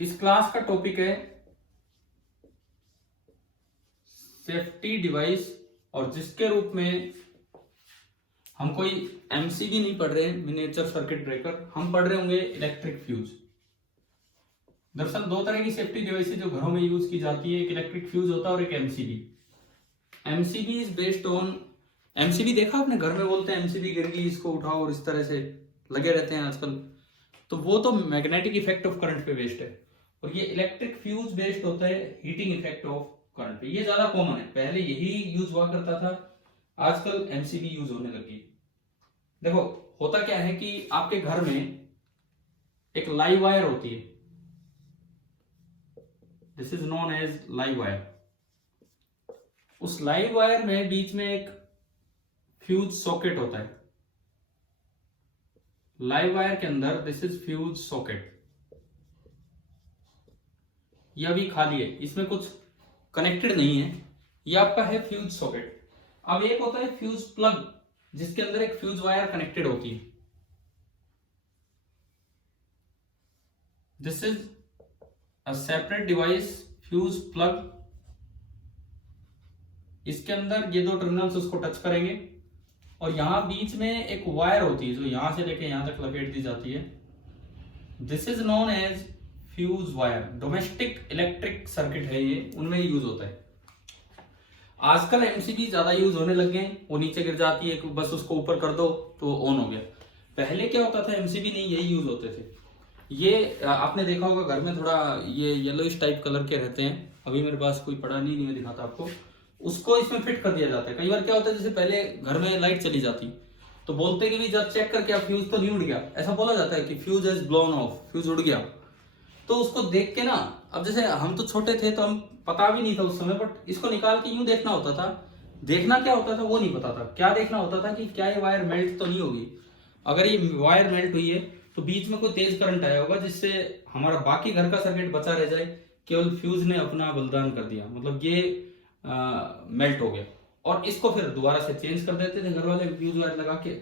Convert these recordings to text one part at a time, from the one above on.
इस क्लास का टॉपिक है सेफ्टी डिवाइस, और जिसके रूप में हम कोई एमसीबी नहीं पढ़ रहे, मिनिएचर सर्किट ब्रेकर, हम पढ़ रहे होंगे इलेक्ट्रिक फ्यूज। दरअसल दो तरह की सेफ्टी डिवाइसेज जो घरों में यूज की जाती है, एक इलेक्ट्रिक फ्यूज होता है और एक MCB. MCB is based on, MCB देखा आपने, घर में बोलते हैं एमसीबी गिर गई इसको उठाओ, और इस तरह से लगे रहते हैं आजकल। तो वो तो मैग्नेटिक इफेक्ट ऑफ करंट पे बेस्ड है, और ये इलेक्ट्रिक फ्यूज बेस्ड होता है हीटिंग इफेक्ट ऑफ करंट पे। ये ज्यादा कॉमन है, पहले यही यूज हुआ करता था, आजकल एमसीबी यूज होने लगी। देखो होता क्या है कि आपके घर में एक लाइव वायर होती है, this is known as live wire. उस लाइव वायर में बीच में एक फ्यूज सॉकेट होता है। लाइव वायर के अंदर दिस इज फ्यूज सॉकेट, ये अभी खाली है, इसमें कुछ कनेक्टेड नहीं है, ये आपका है फ्यूज सॉकेट। अब एक होता है फ्यूज प्लग, जिसके अंदर एक फ्यूज वायर कनेक्टेड होती है। This is a separate device, fuse plug. इसके अंदर ये दो टर्मिनल्स उसको टच करेंगे, और यहां बीच में एक वायर होती है जो यहां से लेके यहां तक लपेट दी जाती है। This is known as fuse wire. Domestic electric circuit है ये, उनमें यूज होता है। आजकल एमसीबी ज्यादा यूज होने लग गए, वो नीचे गिर जाती है, बस उसको ऊपर कर दो तो ऑन हो गया। पहले क्या होता था, एमसीबी नहीं यही यूज होते थे। ये आपने देखा होगा घर में थोड़ा ये येलोइश टाइप कलर के रहते हैं, अभी मेरे पास कोई पड़ा नहीं मैं दिखाता आपको। उसको इसमें फिट कर दिया जाता है। कई बार क्या होता है, जैसे पहले घर में लाइट चली जाती तो बोलते कि भी जब चेक करके आप फ्यूज तो नहीं उड़ गया, ऐसा बोला जाता है कि fuse is blown of, fuse उड़ गया। तो उसको देख के ना, अब जैसे हम तो छोटे थे तो हम पता भी नहीं था उस समय, बट इसको निकाल के यूं देखना होता था। देखना क्या होता था वो नहीं पता था, क्या देखना होता था कि क्या ये वायर मेल्ट तो नहीं होगी। अगर ये वायर मेल्ट हुई है तो बीच में कोई तेज करंट आया होगा, जिससे हमारा बाकी घर का सर्किट बचा रह जाए, केवल फ्यूज ने अपना बलिदान कर दिया, मतलब ये मेल्ट हो गया। और इसको फिर दोबारा से चेंज कर देते थे घर वाले फ्यूज वायर लगा के,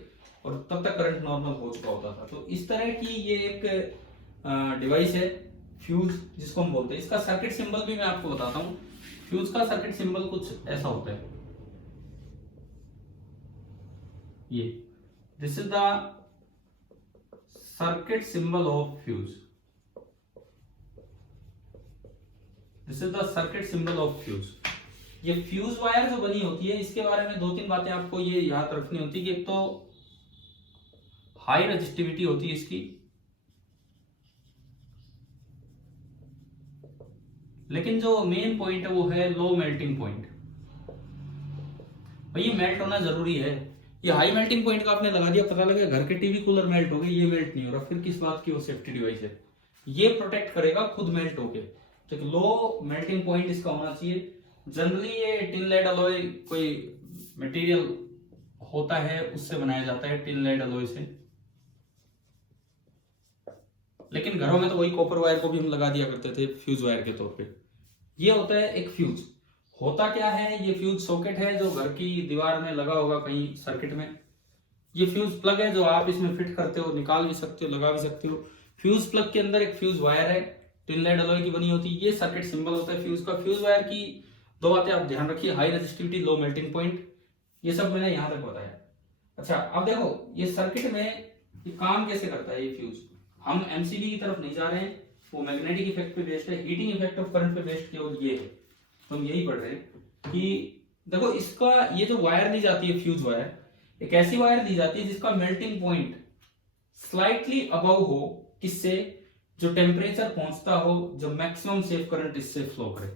और तब तक करंट नॉर्मल हो चुका होता था। तो इस तरह की ये एक डिवाइस है फ्यूज, जिसको हम बोलते हैं। इसका सर्किट सिंबल भी मैं आपको बताता हूं। फ्यूज का सर्किट सिंबल कुछ ऐसा होता है, ये this is the circuit symbol of fuse. This is the circuit symbol of fuse. ये फ्यूज वायर जो बनी होती है, इसके बारे में दो तीन बातें आपको ये याद रखनी होती है कि एक तो हाई रेजिस्टिविटी होती है इसकी, लेकिन जो मेन पॉइंट है वो है लो मेल्टिंग पॉइंट। भाई ये मेल्ट होना जरूरी है। ये हाई मेल्टिंग पॉइंट का आपने लगा दिया, पता लगा घर के टीवी कूलर मेल्ट हो गए, ये मेल्ट नहीं हो रहा, फिर किस बात की वो सेफ्टी डिवाइस है। ये प्रोटेक्ट करेगा खुद मेल्ट होके। तो लो मेल्टिंग पॉइंट इसका होना चाहिए। जनरली ये टिन लेड अलॉय कोई मटेरियल होता है, उससे बनाया जाता है, टिन लेड अलॉय से। लेकिन घरों में तो वही कॉपर वायर को भी हम लगा दिया करते थे फ्यूज वायर के तौर पे। ये होता है एक फ्यूज। होता क्या है, ये फ्यूज सॉकेट है जो घर की दीवार में लगा होगा कहीं सर्किट में। ये फ्यूज प्लग है जो आप इसमें फिट करते हो, निकाल भी सकते हो, लगा भी सकते हो। फ्यूज प्लग के अंदर एक फ्यूज वायर है, टिन लेड अलॉय की बनी होती है। ये सर्किट सिंबल होता है फ्यूज का। फ्यूज वायर की दो बातें आप ध्यान रखिए, high resistivity, low melting point, ये सब मैंने यहां तक बताया। अच्छा अब देखो ये सर्किट में ये काम कैसे करता है ये फ्यूज। हम एमसीबी की तरफ नहीं जा रहे हैं, वो मैग्नेटिक इफेक्ट पे बेस्ड है, हीटिंग इफेक्ट ऑफ करंट पे बेस्ड केवल ये है। तो हम यही पढ़ रहे हैं कि देखो इसका ये जो वायर दी जाती है फ्यूज वायर, एक ऐसी वायर दी जाती है जिसका मेल्टिंग पॉइंट स्लाइटली अबव हो, किससे, जो टेम्परेचर पहुंचता हो, जो मैक्सिमम सेफ करंट इससे फ्लो करे।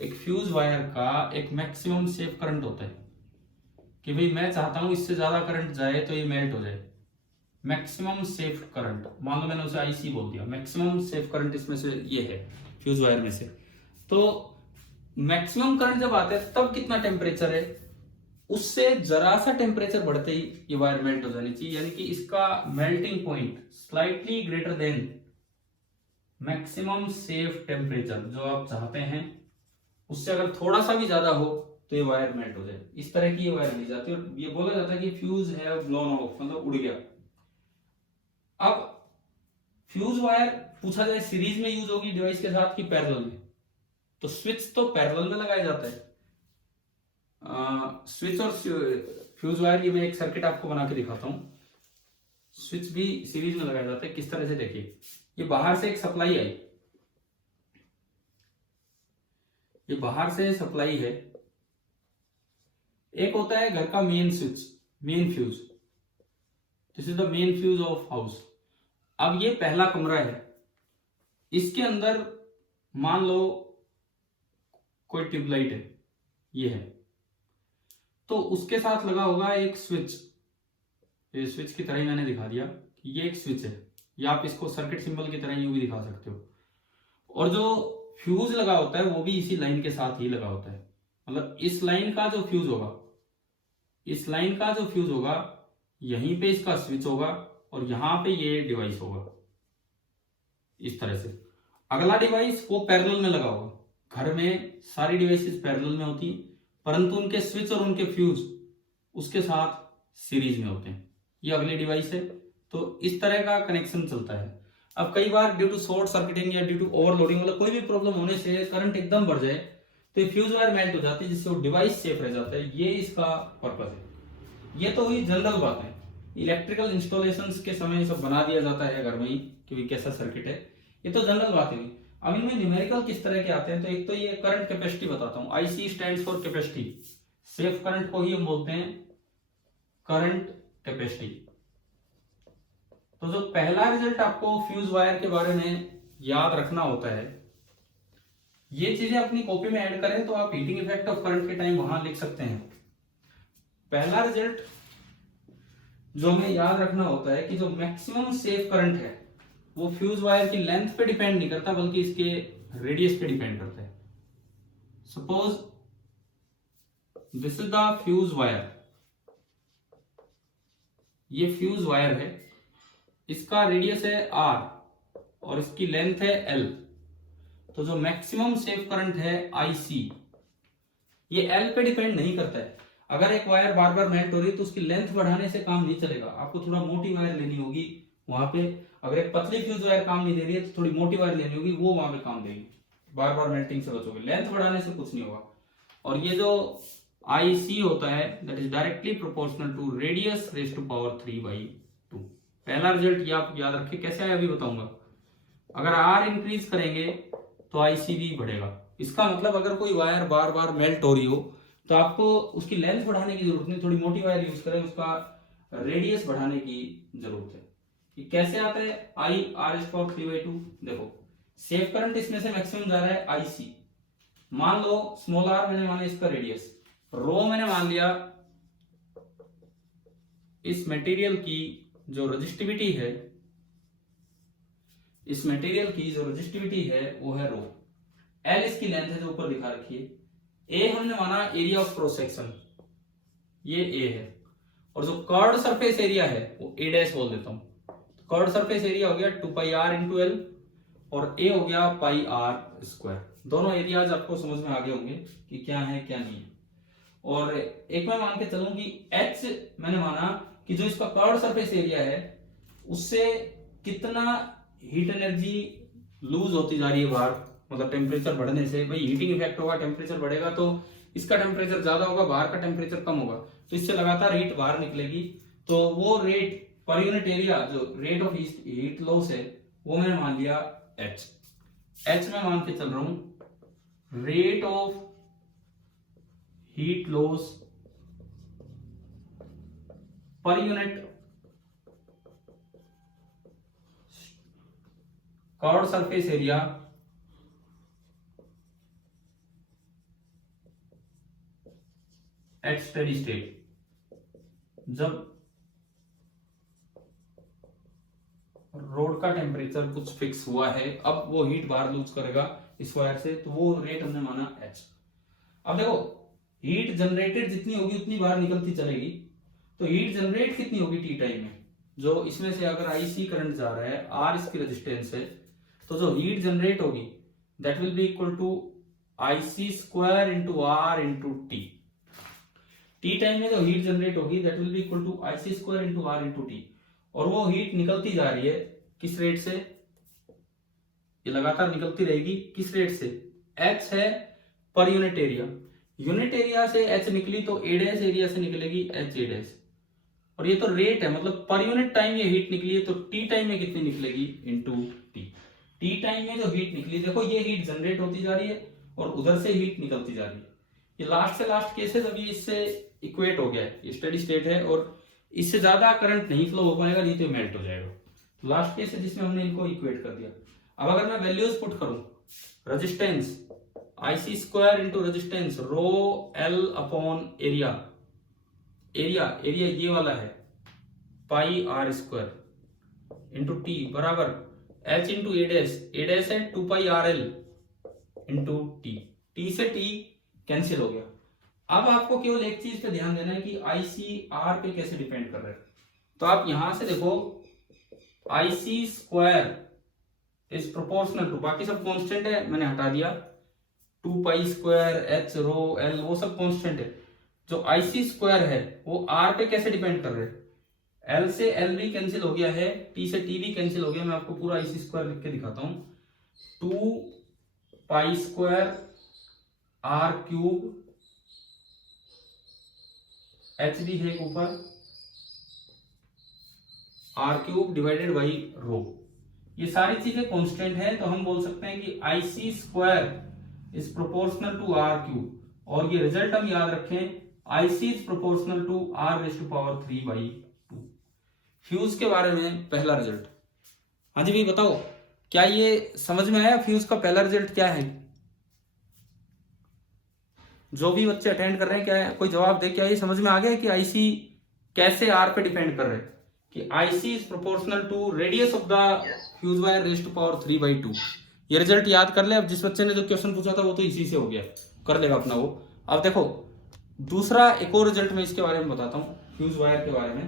एक फ्यूज वायर का एक मैक्सिमम सेफ करंट होता है कि भाई मैं चाहता हूं इससे ज्यादा करंट जाए तो ये मेल्ट हो जाए। मैक्सिमम सेफ करंट, मान लो मैंने उसे आईसी बोल दिया, मैक्सिमम सेफ करंट इसमें से ये है फ्यूज वायर में से। तो मैक्सिमम करंट जब आता है तब कितना टेम्परेचर है, उससे जरा सा टेम्परेचर बढ़ते ही ये वायर मेल्ट हो जानी चाहिए। यानी कि इसका melting point slightly greater than maximum safe temperature जो आप चाहते हैं, उससे अगर थोड़ा सा भी ज्यादा हो तो ये वायर मेल्ट हो जाए। इस तरह की ये वायर ली जाती है, और ये बोला जाता है कि फ्यूज है ब्लोन ऑफ, मतलब उड़ गया। अब फ्यूज वायर पूछा जाए सीरीज में यूज होगी डिवाइस के साथ कि पैरेलल में, तो स्विच तो पैरेलल में लगाया जाता है। स्विच और फ्यूज वायर, ये मैं एक सर्किट आपको बना के दिखाता हूं। स्विच भी सीरीज में लगाया जाता है। किस तरह से, देखिए ये बाहर से एक सप्लाई आई, ये बाहर से सप्लाई है। एक होता है घर का main switch, main fuse, this is the main fuse of house. अब ये पहला कमरा है, इसके अंदर मान लो कोई ट्यूबलाइट है, ये है, तो उसके साथ लगा होगा एक स्विच। ये स्विच की तरह ही मैंने दिखा दिया कि ये एक स्विच है, या आप इसको सर्किट सिंबल की तरह यूं भी दिखा सकते हो। और जो फ्यूज लगा होता है वो भी इसी लाइन के साथ ही लगा होता है। मतलब इस लाइन का जो फ्यूज होगा, इस लाइन का जो फ्यूज होगा, यहीं पे इसका स्विच होगा और यहां पे ये डिवाइस होगा इस तरह से। अगला डिवाइस वो पैरेलल में लगा होगा। घर में सारी डिवाइसेस पैरेलल में होती हैं, परंतु उनके स्विच और उनके फ्यूज उसके साथ सीरीज में होते हैं। ये अगली डिवाइस है। तो इस तरह का कनेक्शन चलता है। अब कई बार ड्यू टू शॉर्ट सर्किटिंग या ड्यू टू ओवरलोडिंग, मतलब कोई भी प्रॉब्लम होने से करंट एकदम बढ़ जाए तो ये फ्यूज वायर मेल्ट हो जाती है, जिससे वो डिवाइस सेफ रह जाता है। ये इसका पर्पज है। ये तो हुई जनरल बात है। इलेक्ट्रिकल इंस्टॉलेशंस के समय सब बना दिया जाता है घर में ही कि कैसा सर्किट है, ये तो जनरल बात है। अब इनमें न्यूमेरिकल किस तरह के आते हैं, तो एक तो ये करंट कैपेसिटी बताता हूं। IC stands for capacity. Safe current को ही हम बोलते हैं करंट कैपेसिटी। तो जो पहला रिजल्ट आपको फ्यूज वायर के बारे में याद रखना होता है, ये चीजें अपनी कॉपी में ऐड करें तो आप हीटिंग इफेक्ट ऑफ करंट के टाइम वहां लिख सकते हैं। पहला रिजल्ट जो हमें याद रखना होता है कि जो मैक्सिमम सेफ करंट है वो फ्यूज वायर की लेंथ पे डिपेंड नहीं करता, बल्कि इसके रेडियस पे डिपेंड करता है। Suppose this is the fuse wire, ये फ्यूज वायर है, इसका रेडियस है r और इसकी लेंथ है l। तो जो मैक्सिमम सेफ करंट है IC, ये l पे डिपेंड नहीं करता है। अगर एक वायर बार बार मेल्ट हो रही है तो उसकी लेंथ बढ़ाने से काम नहीं चलेगा, आपको थोड़ा मोटी वायर लेनी होगी वहां पे। अगर एक पतली फ्यूज वायर काम नहीं दे रही है तो थोड़ी मोटी वायर लेनी होगी, वो वहां पे काम देगी, बार बार मेल्टिंग से बचोगे। लेंथ बढ़ाने से कुछ नहीं होगा। और ये जो IC होता है that is directly proportional to radius raise to power 3/2। पहला रिजल्ट ये आप याद रखिए। कैसे आया अभी बताऊंगा। अगर R इंक्रीज करेंगे तो IC भी बढ़ेगा। इसका मतलब अगर कोई वायर बार बार मेल्ट हो रही हो तो आपको उसकी लेंथ बढ़ाने की जरूरत नहीं, थोड़ी मोटी वायर यूज करें, उसका रेडियस बढ़ाने की जरूरत है। ये कैसे आता है, I R पावर 3/2। देखो सेफ करंट इसमें से मैक्सिमम जा रहा है IC। मान लो स्मॉल r मैंने माना इसका रेडियस, रो मैंने मान लिया इस मटेरियल की जो रेजिस्टिविटी है, इस मटेरियल की जो रेजिस्टिविटी है वो है रो। L इसकी लेंथ है जो ऊपर दिखा रखी है। A हमने माना एरिया ऑफ क्रॉस सेक्शन, ये A है। और जो कर्व्ड सरफेस एरिया है वो A डैश बोल देता हूं। कर्व्ड सरफेस एरिया हो गया 2πr × L और A हो गया πr²। दोनों एरियाज आपको समझ में आ गए होंगे कि क्या है क्या नहीं है। और एक मैं मान के चलूं कि H मैंने माना कि जो इसका कर्व्ड सरफेस एरिया है उससे कितना हीट एनर्जी लूज होती जा रही है बाहर, मतलब टेम्परेचर बढ़ने से। भाई हीटिंग इफेक्ट होगा, टेम्परेचर बढ़ेगा तो इसका टेम्परेचर ज्यादा होगा, बाहर का टेम्परेचर कम होगा, तो इससे लगातार हीट बाहर निकलेगी। तो वो रेट पर यूनिट एरिया, जो रेट ऑफ हीट लॉस है, वो मैंने मान लिया H में मान के चल रहा हूं rate of heat loss per unit curved surface area at steady state. जब रोड का टेम्परेचर कुछ फिक्स हुआ है, अब वो हीट बाहर लूज करेगा इस वायर से, तो वो रेट हमने माना H। अब देखो हीट जनरेटेड जितनी होगी उतनी बाहर निकलती चलेगी, तो हीट जनरेट कितनी होगी टी टाइम में, जो इसमें से अगर IC करंट जा रहा है, R इसकी रेजिस्टेंस है, तो जो हीट जनरेट होगी that will be equal to IC² × R × T। T time में जो हीट जनरेट होगी that will be equal to IC² × R × T। और वो हीट निकलती जा रही है किस रेट से, ये लगातार निकलती रहेगी। किस रेट से? एच है per unit area, unit area से एच निकली तो ए डैश एरिया से निकलेगी एच ए डैश, और ये तो रेट है, मतलब पर यूनिट टाइम ये हीट निकली है, तो टी टाइम में कितनी निकलेगी इनटू टी। टी टाइम में जो हीट निकली, देखो ये हीट जनरेट होती जा रही है और उधर से हीट निकलती जा रही है। ये लास्ट से लास्ट केस है, अभी इससे इक्वेट हो गया है, ये स्टेडी स्टेट है और इससे ज्यादा करंट नहीं फ्लो हो पाएगा, नहीं तो मेल्ट हो जाएगा। लास्ट केस है जिसमें हमने इनको इक्वेट कर दिया। अब अगर मैं वैल्यूज पुट करूं, resistance IC square into resistance rho L upon area, area ये वाला है pi R square into T बराबर एच इंटू ए डैश है 2 pi R L into T, T से टी कैंसिल हो गया। अब आपको केवल एक चीज पे ध्यान देना है कि IC R पे कैसे डिपेंड कर रहा है। तो आप यहां से देखो IC square is proportional to, बाकी सब कांस्टेंट है मैंने हटा दिया, 2 pi square H rho L वो सब कांस्टेंट है। जो IC स्क्वायर है वो R पे कैसे डिपेंड कर रहे हैं? L से L भी कैंसिल हो गया है, T से T भी कैंसिल हो गया। मैं आपको पूरा IC स्क्वायर लिख के दिखाता हूं, 2 pi square R cube H भी है ऊपर R cube divided by rho, ये सारी चीजें कांस्टेंट है। तो हम बोल सकते हैं कि IC square is proportional to R cube, और ये रिजल्ट हम याद रखें IC is proportional to R raise to power 3/2। Fuse के बारे में पहला रिजल्ट। हाँ जी भाई बताओ, क्या ये समझ में आया? फ्यूज का पहला रिजल्ट क्या है? जो भी बच्चे अटेंड कर रहे हैं, क्या है कोई जवाब दे, क्या ये समझ में आ गया कि IC कैसे R पे डिपेंड कर रहे हैं? कि IC is proportional to radius of the fuse wire raise to power 3/2। ये रिजल्ट याद कर ले। अब जिस बच्चे ने जो क्वेश्चन पूछा था वो तो इसी से हो गया, कर लेगा अपना वो। अब देखो दूसरा एक और रिजल्ट मैं इसके बारे में बताता हूँ, फ्यूज वायर के बारे में,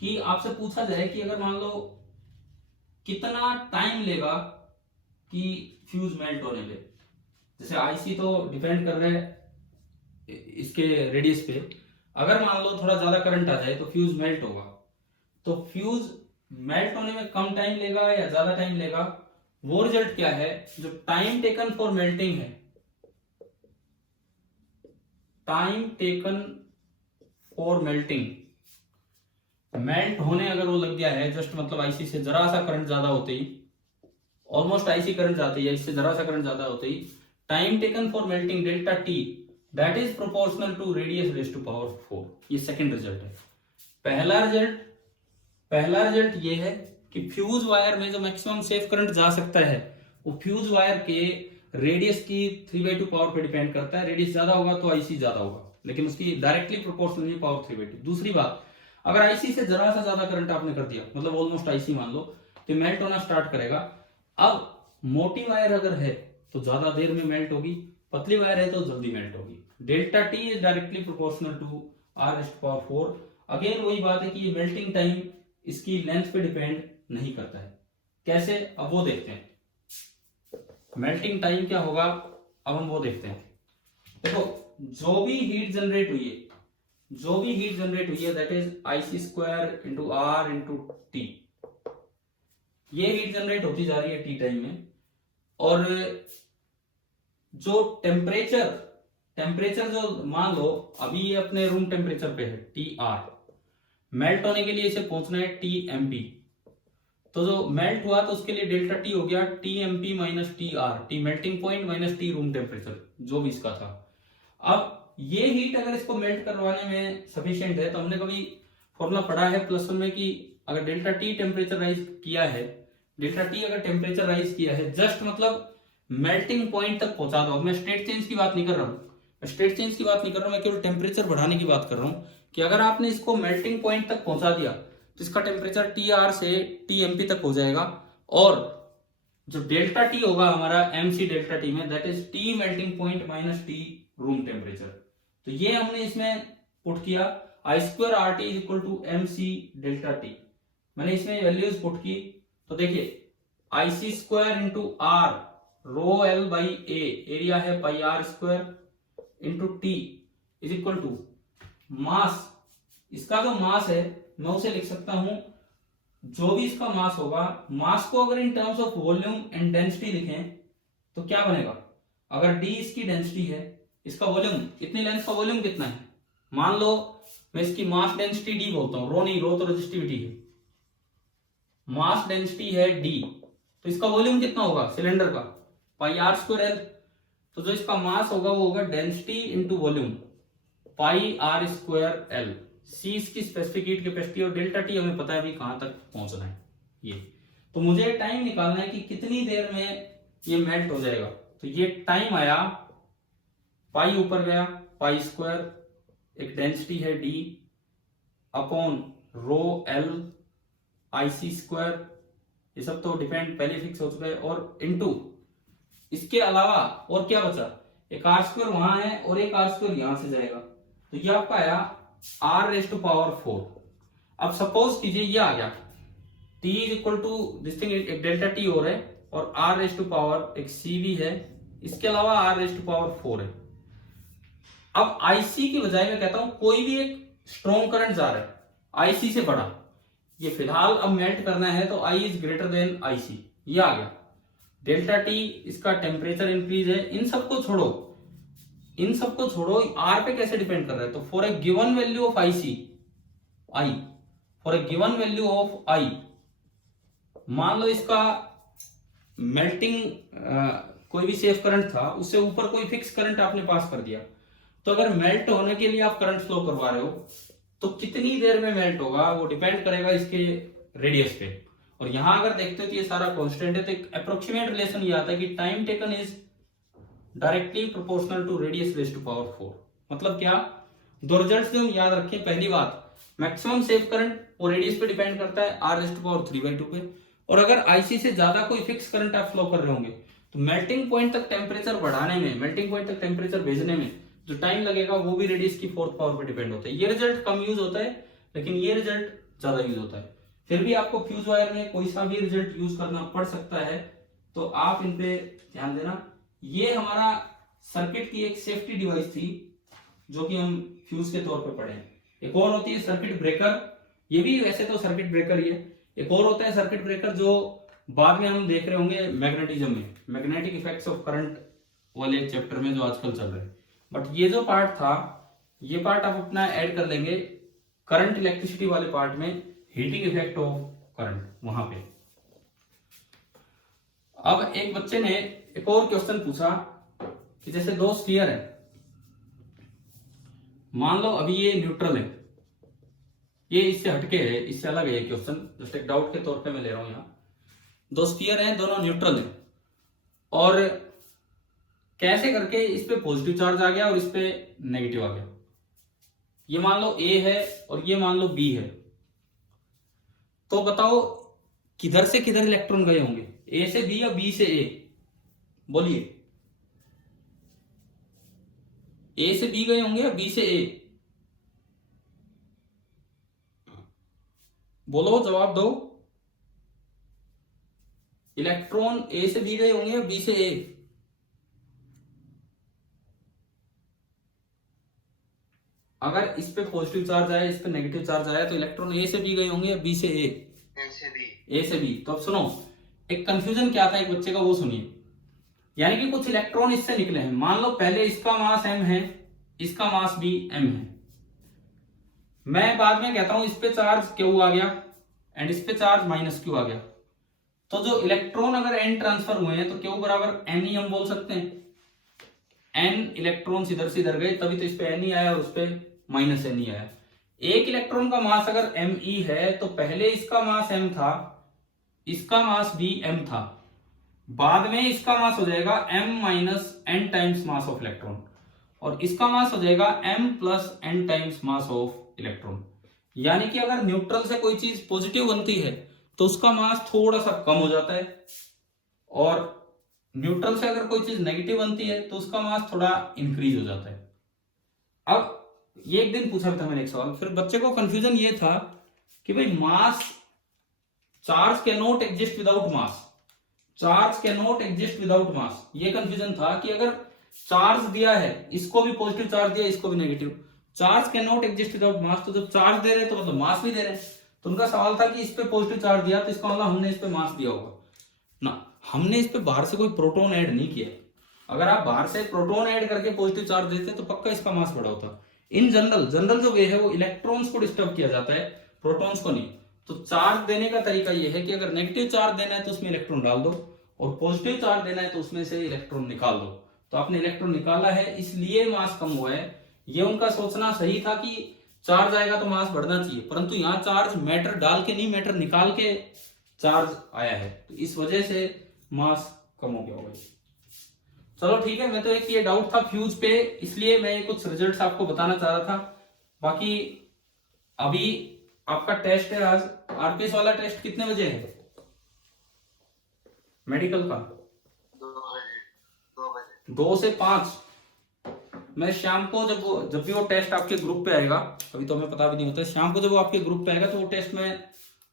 कि आपसे पूछा जाए कि अगर मान लो कितना टाइम लेगा कि फ्यूज मेल्ट होने पे। जैसे IC तो डिपेंड कर रहे हैं इसके रेडियस पे, अगर मान लो थोड़ा ज्यादा करंट आ जाए तो फ्यूज मेल्ट होगा। तो फ्यूज मेल्ट होने में कम टाइम लेगा या ज्यादा टाइम लेगा, वो रिजल्ट क्या है? जो टाइम टेकन फॉर मेल्टिंग है, time taken for melting, melt होने अगर वो लग गया है, जस्ट मतलब IC से जरा सा करंट ज्यादा होते ही, ऑलमोस्ट IC करंट जाती है, इससे जरा सा करंट ज्यादा होते ही, time taken for melting delta T that is proportional to radius raise to power 4। ये सेकंड रिजल्ट है। पहला रिजल्ट ये है कि फ्यूज वायर में जो मैक्सिमम सेफ करंट जा सकता है वो फ्यूज वायर के रेडियस की 3/2 पावर पे डिपेंड करता है। रेडियस ज्यादा होगा तो IC ज्यादा होगा, लेकिन उसकी डायरेक्टली प्रोपोर्शनल नहीं पावर 3/2। दूसरी बात, अगर IC से जरा सा ज्यादा करंट आपने कर दिया, मतलब ऑलमोस्ट IC मान लो, तो मेल्ट होना स्टार्ट करेगा। अब मोटी वायर अगर है तो ज्यादा देर में मेल्ट होगी, पतली वायर है तो जल्दी मेल्ट होगी। Delta T is directly proportional to R raise to power 4। Again वही बात है कि ये मेल्टिंग टाइम इसकी लेंथ पे डिपेंड नहीं करता है। कैसे? अब वो देखते हैं मेल्टिंग टाइम क्या होगा, अब हम वो देखते हैं। देखो जो भी हीट जनरेट हुई है that is IC square into R into T, ये हीट जनरेट होती जा रही है T टाइम में। और जो टेम्परेचर जो मान लो अभी ये अपने रूम टेम्परेचर पे है TR, मेल्ट होने के लिए इसे पहुंचना है TMP। तो जो मेल्ट हुआ तो उसके लिए डेल्टा T हो गया TMP minus TR, T melting point minus T room temperature, जो भी इसका था। अब ये हीट अगर इसको मेल्ट करवाने में सफिशिएंट है, तो हमने कभी फॉर्मूला पढ़ा है +1 में कि अगर डेल्टा T टेम्परेचर राइज किया है, डेल्टा T अगर टेम्परेचर राइज किया है, जस्ट मतलब मेल्टिंग पॉइंट तक पहुंचा दो। मैं स्टेट चेंज की बात नहीं कर रहा हूँ, मैं केवल टेम्परेचर बढ़ाने की बात कर रहा हूँ कि अगर आपने इसको मेल्टिंग पॉइंट तक पहुंचा दिया तो इसका टेम्परेचर TR से TMP तक हो जाएगा, और जो डेल्टा T होगा हमारा MC डेल्टा T में, that is T melting point minus T room temperature. तो ये हमने इसमें पुट किया I² RT is equal to MC delta T। मैंने इसमें वैल्यूज पुट की, तो देखिए IC square into R rho L by A, area है pi R square into T is equal to mass, इसका जो मास है मैं उसे लिख सकता हूं जो भी इसका मास होगा, मास को अगर in terms of volume and density लिखें तो क्या बनेगा, अगर d इसकी डेंसिटी है, इसका वॉल्यूम, इतनी लेंथ का वॉल्यूम कितना है, मान लो मैं इसकी मास डेंसिटी d बोलता हूं, रो नहीं, रो तो रेजिस्टिविटी है, मास डेंसिटी है d, तो इसका वॉल्यूम कितना होगा सिलेंडर का, पाई आर स्क्वायर एल। तो जो इसका मास होगा वो होगा density into volume, pi R square L. C इसकी स्पेसिफिक हीट कैपेसिटी और डेल्टा टी हमें पता है अभी कहां तक पहुंचना है ये। तो मुझे टाइम निकालना है कि कितनी देर में ये मेल्ट हो जाएगा। तो ये टाइम आया, पाई ऊपर गया, पाई स्क्वायर, एक डेंसिटी है D upon rho L I C square, ये सब तो डिपेंड पहले फिक्स हो चुका है, और इनटू इसके अलावा और क्या बचा, एक आर स्क्वायर वहां है और एक आर स्क्वायर यहां से जाएगा, तो ये आपका आया r रेज टू पावर 4। अब सपोज कीजिए ये आ गया t is equal to this thing, एक डेल्टा t और है, और r रेज टू पावर एक c भी है, इसके अलावा r रेज टू पावर 4 है। अब IC की बजाय मैं कहता हूं कोई भी एक स्ट्रॉन्ग करंट जा रहा है IC से बड़ा, ये फिलहाल अब मेल्ट करना है तो I is greater than IC, ये आ गया। डेल्टा T इसका टेम्परेचर इंक्रीज है, इन सबको छोड़ो, इन सबको छोड़ो, R पे कैसे डिपेंड कर रहा है, तो for a given value of IC, I, for a given value of I, मान लो इसका मेल्टिंग कोई भी सेफ करंट था, उससे ऊपर कोई फिक्स करंट आपने पास कर दिया, तो अगर मेल्ट होने के लिए आप करंट फ्लो करवा रहे हो तो कितनी देर में मेल्ट होगा वो डिपेंड करेगा इसके रेडियस पे। और यहां अगर देखते हो तो ये सारा कांस्टेंट है, तो एक अप्रोक्सीमेट रिलेशन ये आता है कि time taken is directly proportional to radius raise to power 4। मतलब क्या, दो रिजल्ट्स जो हम याद रखें, पहली बात मैक्सिमम सेफ करंट वो रेडियस पे डिपेंड करता है r रेज टू पावर 3/2 पे, और अगर IC से ज्यादा कोई फिक्स करंट आप फ्लो कर रहे होंगे तो मेल्टिंग पॉइंट तक टेम्परेचर बढ़ाने में, मेल्टिंग पॉइंट तक टेम्परेचर भेजने में जो टाइम लगेगा वो भी रेडियस की 4th पावर पे डिपेंड होता है। ये रिजल्ट कम यूज होता है लेकिन ये रिजल्ट ज्यादा यूज होता है। फिर भी आपको फ्यूज वायर में कोई सा भी रिजल्ट यूज करना पड़ सकता है, तो आप इन पे ध्यान देना। ये हमारा सर्किट की एक सेफ्टी डिवाइस थी जो कि हम फ्यूज के तौर पे पढ़े। एक और होती है सर्किट ब्रेकर, ये भी वैसे तो सर्किट ब्रेकर ही है। एक और होता है सर्किट ब्रेकर जो बाद में हम देख रहे होंगे मैग्नेटिज्म में, मैग्नेटिक इफेक्ट्स ऑफ करंट वाले चैप्टर में जो आजकल चल रहे हैं। बट ये जो पार्ट था, ये पार्ट आप अपना ऐड कर लेंगे करंट इलेक्ट्रिसिटी वाले पार्ट में, हीटिंग इफेक्ट ऑफ करंट वहां पे। अब एक बच्चे ने एक और क्वेश्चन पूछा कि जैसे दो स्फीयर है, मान लो अभी ये न्यूट्रल है, ये इससे हटके है, इससे अलग है ये क्वेश्चन, जस्ट एक डाउट के तौर पे मैं ले रहा हूं। यहां दो स्फीयर हैं, दोनों न्यूट्रल है, और कैसे करके इस पे पॉजिटिव चार्ज आ गया और इस पे नेगेटिव आ गया। ये मान लो A है और ये मान लो B है, तो बताओ किधर से किधर इलेक्ट्रॉन गए होंगे, A से B या B से A? बोलिए, A से B गए होंगे या B से A? बोलो, जवाब दो। इलेक्ट्रॉन A से B गए होंगे या B से A? अगर इस पे पॉजिटिव चार्ज आया, इस पे नेगेटिव चार्ज आया, तो इलेक्ट्रॉन A से B गए होंगे या B से A? A से B। तो अब सुनो, एक कंफ्यूजन क्या था एक बच्चे का, वो सुनिए। यानी कि कुछ इलेक्ट्रॉन इससे निकले हैं, मान लो पहले इसका मास m है, इसका मास भी m है। मैं बाद में कहता हूं इस पे चार्ज Q आ गया एंड इस पे चार्ज -Q आ गया, तो जो इलेक्ट्रॉन अगर n ट्रांसफर हुए हैं तो Q बराबर n ही हम बोल सकते हैं। n इलेक्ट्रॉन इधर से इधर गए तभी तो इस पे n ही आया और उस पे -n ही आया। एक इलेक्ट्रॉन का मास अगर me है तो पहले इसका मास m था, इसका मास भी m था, बाद में इसका मास हो जाएगा m - n times mass of electron, और इसका मास हो जाएगा m + n times mass of electron. यानी कि अगर न्यूट्रल से कोई चीज पॉजिटिव बनती है तो उसका मास थोड़ा सा कम हो जाता है, और न्यूट्रल से अगर कोई चीज नेगेटिव बनती है तो उसका मास थोड़ा इंक्रीज हो जाता है। अब ये एक दिन पूछा था मैंने एक सवाल, फिर बच्चे को कंफ्यूजन ये था कि भाई mass, charge can not exist without mass, charge can not exist without mass. ये कंफ्यूजन था कि अगर चार्ज दिया है, इसको भी पॉजिटिव चार्ज दिया, इसको भी negative, charge can not exist without mass, तो जब चार्ज दे रहे हैं तो मतलब मास भी दे रहे हैं, तो उनका सवाल था कि इस पे पॉजिटिव चार्ज दिया तो इसका मतलब हमने इस पे मास दिया होगा ना, हमने इस पे बाहर से कोई प्रोटॉन ऐड नहीं किया। अगर आप बाहर से प्रोटॉन ऐड करके पॉजिटिव चार्ज देते तो पक्का इसका मास बड़ा होता। इन जनरल जो वे है वो इलेक्ट्रॉन्स को डिस्टर्ब किया जाता है, प्रोटॉन्स को नहीं। तो चार्ज देने का तरीका ये है कि अगर नेगेटिव चार्ज देना है तो उसमें इलेक्ट्रॉन डाल दो, और पॉजिटिव चार्ज देना है तो उसमें से इलेक्ट्रॉन निकाल दो। तो आपने इलेक्ट्रॉन निकाला है इसलिए मास कम हुआ है। ये उनका सोचना सही था कि चार्ज आएगा तो मास बढ़ना चाहिए, परंतु यहाँ चार्ज मैटर डाल के नहीं, मैटर निकाल के चार्ज आया है, तो इस वजह से मास कम हो गया होगा। चलो ठीक है, मैं तो एक ये डाउट था फ्यूज पे, इसलिए मैं कुछ रिजल्ट्स आपको बताना चाह रहा था। बाकी अभी आपका टेस्ट है आज, आरपीएस वाला टेस्ट कितने बजे है मेडिकल का? 2 से 5। मैं शाम को जब भी वो टेस्ट आपके ग्रुप पे आएगा, अभी तो हमें पता भी नहीं होता, शाम को जब वो आपके ग्रुप पे आएगा तो वो टेस्ट मैं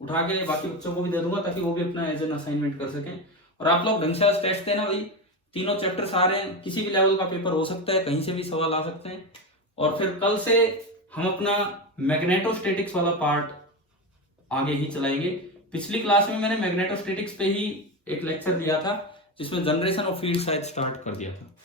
उठा के बाकी बच्चों को भी दे दूंगा ताकि वो भी अपना एज एन असाइनमेंट कर सकें। और आप लोग ढंग से आज टेस्ट देना भाई, तीनों चैप्टर्स आ रहे हैं, किसी भी लेवल का पेपर हो सकता है, कहीं से भी सवाल आ सकते हैं। और फिर कल से हम अपना मैग्नेटोस्टैटिक्स वाला पार्ट आगे ही चलाएंगे। पिछली क्लास में मैंने मैग्नेटोस्टैटिक्स पे ही एक लेक्चर दिया था जिसमें जनरेशन ऑफ फील्ड शायद स्टार्ट कर दिया था।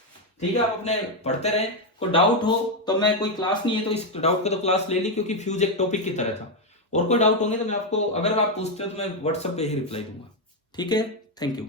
ठीक है, आप अपने पढ़ते रहे, कोई डाउट हो तो मैं, कोई क्लास नहीं है तो इस डाउट की तो क्लास ले ली क्योंकि फ्यूज एक टॉपिक की तरह था, और कोई डाउट होंगे तो मैं आपको, अगर आप पूछते हो तो मैं व्हाट्सएप पे ही रिप्लाई दूंगा। ठीक है, थैंक यू।